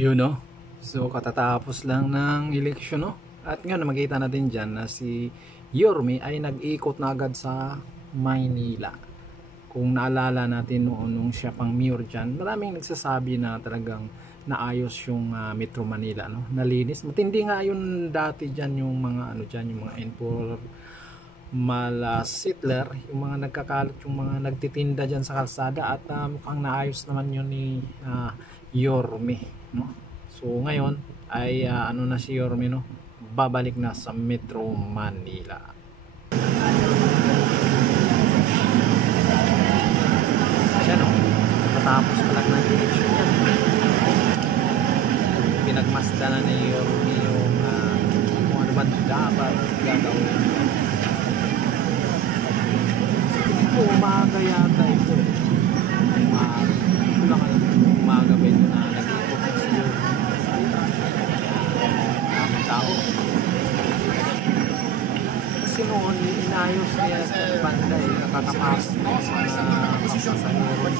Yun no. So katatapos lang ng eleksyon no. At ngayon makita natin dyan na si Yorme ay nag-ikot na agad sa Maynila. Kung naalala natin noon nung siya pang mayor dyan, maraming nagsasabi na talagang naayos yung Metro Manila no. Nalinis. Matindi nga yun dati dyan yung mga ano dyan, yung mga N4 Malasitler, yung mga nagkakalat, yung mga nagtitinda dyan sa kalsada at mukhang naayos naman yun ni Yorme no. So ngayon ay ano na si Yorme no, babalik na sa Metro Manila. Siya no, matapos pa lang ng election yan, pinagmasda na ni Yorme yung kung ano ba dapat gagawin. Umaga yata ito. Umaga ba ito na nag-ikot na siya. Daming tao. Kasi noon, inayos niya sa banda eh. Nakatapas sa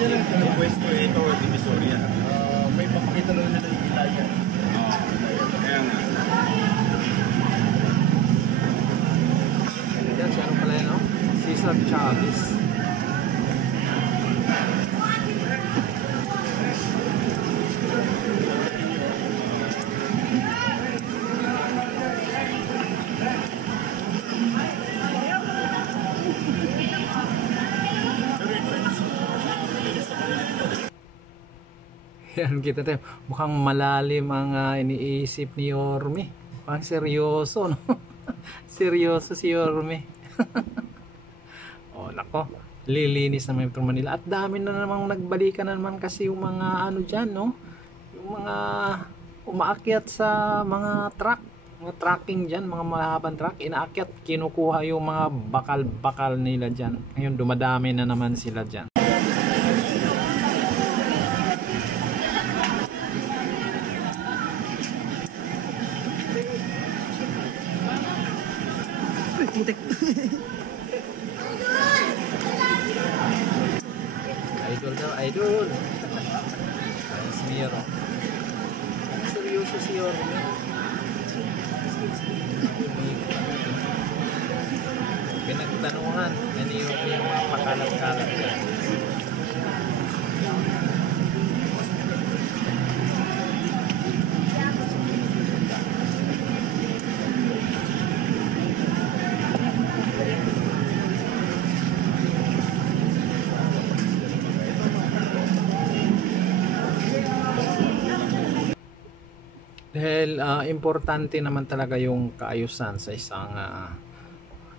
yung pwesto ito, Divisoria. May papakita na nila yung ilaya. Kaya nga. Yan, siya ano pala yun, no? Cesar Chavez. Yan kita tayo. Mukhang malalim ang iniisip ni Yorme. Mukhang seryoso no. Seryoso si Yorme. Oh nako, lilinis na Metro Manila. At dami na namang nagbalikan na naman kasi yung mga ano dyan no, yung mga umaakyat sa mga truck, mga trucking dyan, mga mahabang truck, inaakyat, kinukuha yung mga bakal-bakal nila dyan. Ngayon dumadami na naman sila dyan. Idol daw, idol. Ayos si Mayor. Seryoso si Yorme. Pinagtanungan, naniyo yung mga pakalat-kalat yan. Dahil importante naman talaga yung kaayusan sa isang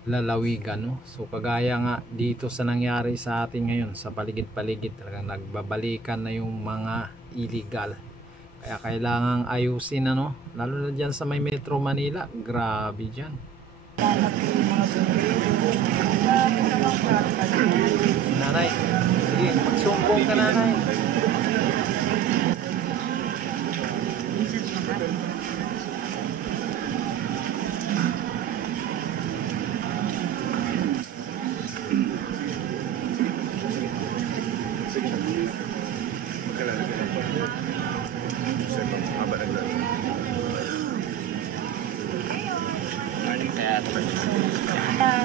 lalawigan no? So kagaya nga dito sa nangyari sa atin ngayon sa paligid-paligid, talagang nagbabalikan na yung mga illegal, kaya kailangang ayusin na no? Lalo na dyan sa may Metro Manila, grabe dyan. Nanay, sige magsumbong ka nanay.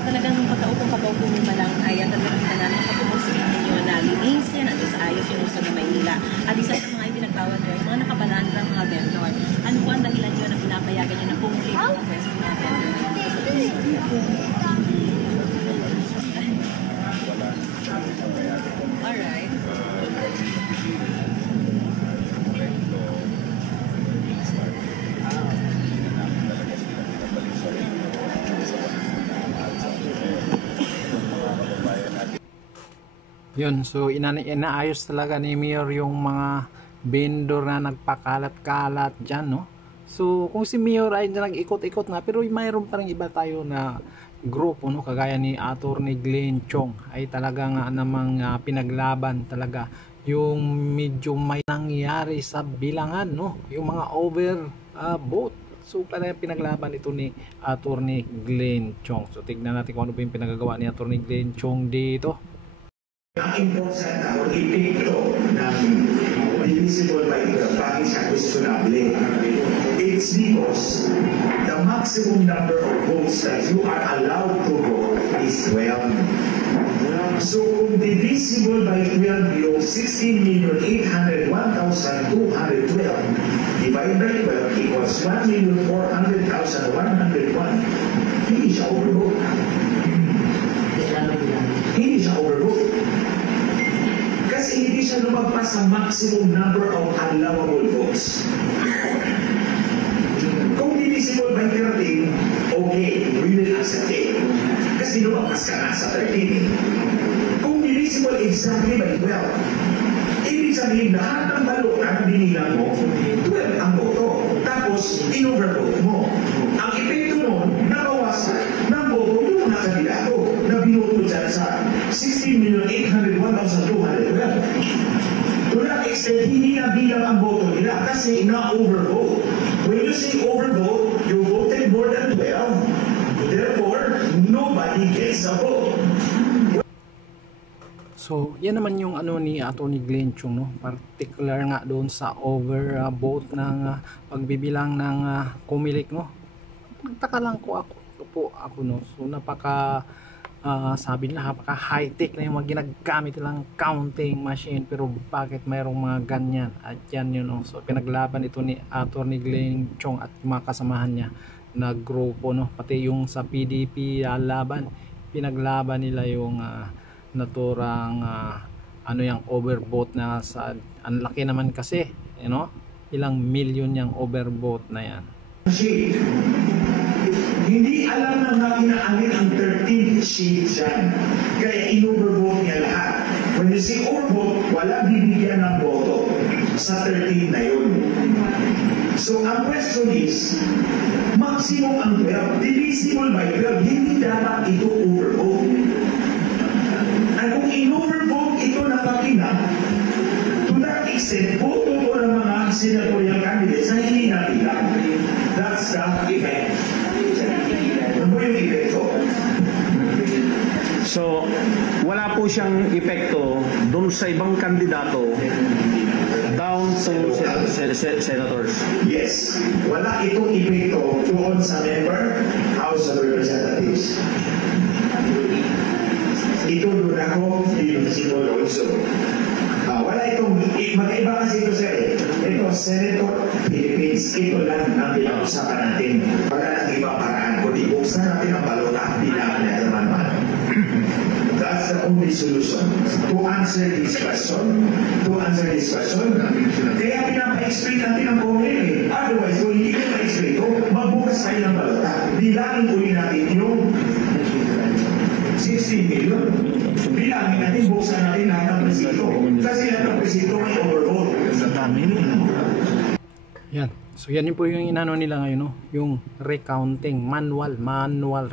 Talagang pagkaupong kapaupong mo lang ay talagang namin kapupos ninyo na linisin at ayos yung uso ng Maynila. At isa sa mga ipinagbawal nyo, mga nakabalanda mga vendor. Ano po ang dahilan nyo na pinapayagan nyo na pumuli ang pwesto mga vendor? Alright. Yun, so inaayos talaga ni Mayor yung mga vendor na nagpakalat-kalat dyan, no? So, kung si Mayor ay nag-ikot-ikot na, pero mayroon pa rin iba tayo na grupo, no? Kagaya ni Atty. Glenn Chong, ay talagang namang pinaglaban talaga yung medyo may nangyari sa bilangan, no? Yung mga overvote. So, kaya pinaglaban ito ni Atty. Glenn Chong. So, tignan natin kung ano pa yung pinagagawa ni Atty. Glenn Chong dito. Ang important o epekto ng municipal microfinance siya questionable. It's because the maximum number of votes that you are allowed to vote is 12. So kung divisible by 12 yung 16,801,212 divided by 12 equals 1,400,101. Hindi siya overvote. Hindi siya overvote. Kasi hindi siya lumagpas sa maximum number of allowable votes. Kung divisible by 13, okay, we will accept it. Kasi lumagpas ka na sa 13. Kung divisible exactly by 12, ibig sabihin lahat ng balota na binilang mo, 12 ang boto. Tapos, in-overvote mo. Ang epekto nun, nabawasan ng boto yung mga kandidato na binoto dyan sa 16,801,212. To that extent, hindi na bilang ang boto nila kasi na-overvote. When you say overvote, you voted more than 12. Therefore, nobody gets a vote. So, yan naman yung ano ni Atty. Glenn Chong, no? Particular nga doon sa overvote ng pagbibilang ng Comelec, no? Nagtaka lang ako no. So, sabi nila napaka high-tech na yung mga ginagamit nilang counting machine, pero bakit mayroong mga ganyan? At yan yun, no? So, pinaglaban ito ni Atty. Glenn Chong at mga kasamahan niya na grupo, no? Pati yung sa PDP laban, pinaglaban nila yung naturang ano yung overvote na sa ang laki naman kasi, you know, ilang milyon yung overvote na yan. Hindi alam na nakinaalin ang 13th sheet dyan. Kaya in-overvote niya lahat. When you say overvote, wala bibigyan ng boto sa 13 na yun. So ang question is, maximum ang 12, divisible by 12, hindi dapat ito overvote. At kung in-overvote ito na pakina, to that extent, boto ko ng mga senatorial candidates na hindi nabilang. That's the effect. Ano po yung epekto? So, wala po siyang epekto doon sa ibang kandidato down to senators. Yes. Wala itong epekto doon sa member, House of Representatives. Ito doon ako, divisible also. Wala itong, mag-iba kasi ito sir. Ito, Senator Philippines, ito lang ang pinag-usapan natin. Wala nang ibang paraan, kundi buksan natin ang balota, bilangan na naman. That's the only solution to answer this question. Kaya pinapa-explain natin ang Comelec. Otherwise, kung hindi ko ma-explain ito, magbukas tayo ng balota. Bilangin uli natin yung 16 million. Bilangin natin, buksan natin lahat ng presito. Kasi lahat ng presito may overvote. Sa dami nila. Yan. So yan po yung inano nila ngayon, no? Yung recounting, manual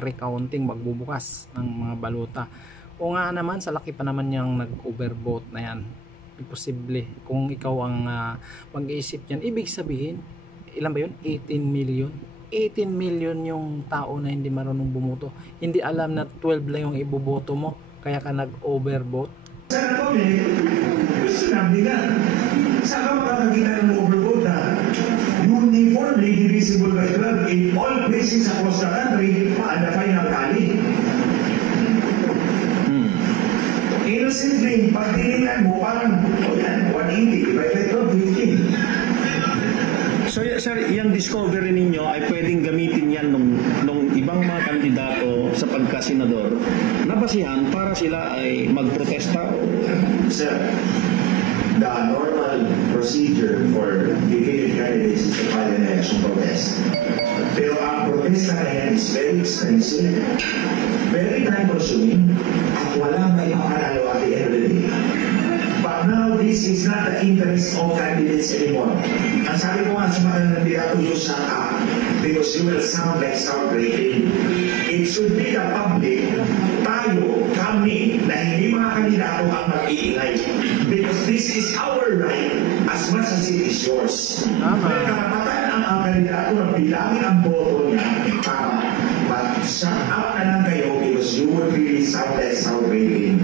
recounting, magbubukas ng mga balota. O nga naman, sa laki pa naman yung nag-overvote na yan. Imposible. Kung ikaw ang mag-iisip yan, ibig sabihin, ilan ba yun? 18 million. 18 million yung tao na hindi marunong bumoto. Hindi alam na 12 lang yung iboboto mo, kaya ka nag-overvote. Sana po, gusto namin na. Saan ka makakakita ng overvote na uniformly divisible by 12 in all places across the country at the final tally? Innocently, pag tinignan mo, parang, yan, 180 divided by 15. So sir, yung discovery ninyo ay pwedeng gamitin yan nung ibang mga kandidato sa pagka-senador na basihan para sila ay magprotesta? Sir, the normal procedure for defeated candidates is to file an election protest. Pero ang protesta na yan is very expensive, very time-consuming, at wala may papanalo at the end of the day. But now, this is not the interest of candidates anymore. Ang sabi ko nga sa mga kandidato, you shut up because you will sound like sound-breaking. It should be the public, tayo, kami, na hindi mga kandidato ang mag-iingay. Because this is our right as much as it is yours. May karapatan ang kandidato na bilangin ang boto niya para mag-shut up na lang kayo because you would really sound like sound-breaking.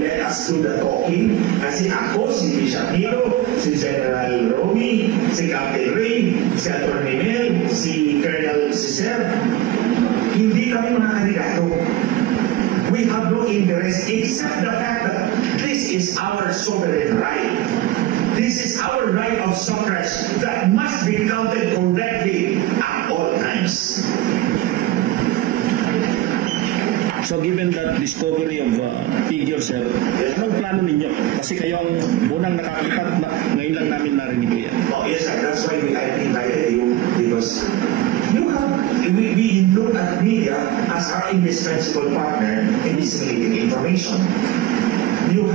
Let us do the talking. Kasi ako, si Bishop Nilo, si General Romy, si Captain Ray, si Atty. Mel, si Colonel Cicer. Hindi kami mga kandidato. We have no interest except the fact that this is our sovereign right. This is our right of suffrage that must be counted correctly at all times. So given that discovery of figure, sir, anong plano ninyo? Kasi kayo ang unang nakakita, ngayon lang namin narinig ko yan. Oh, yes, sir. That's why I invited you because we look at media as our indispensable partner in disseminating information. You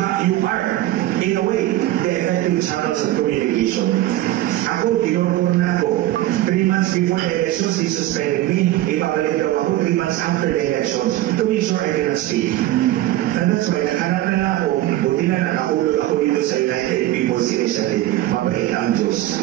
are, in a way, the effective channels of communication. Ako, tinurur na ako. 3 months before the elections, they suspended me. Ibabalik daw ako 3 months after the elections to make sure I cannot speak. And that's why, naghanap na lang ako. Buti na nakahulog ako dito sa United People's Initiative. Mabait ang Diyos.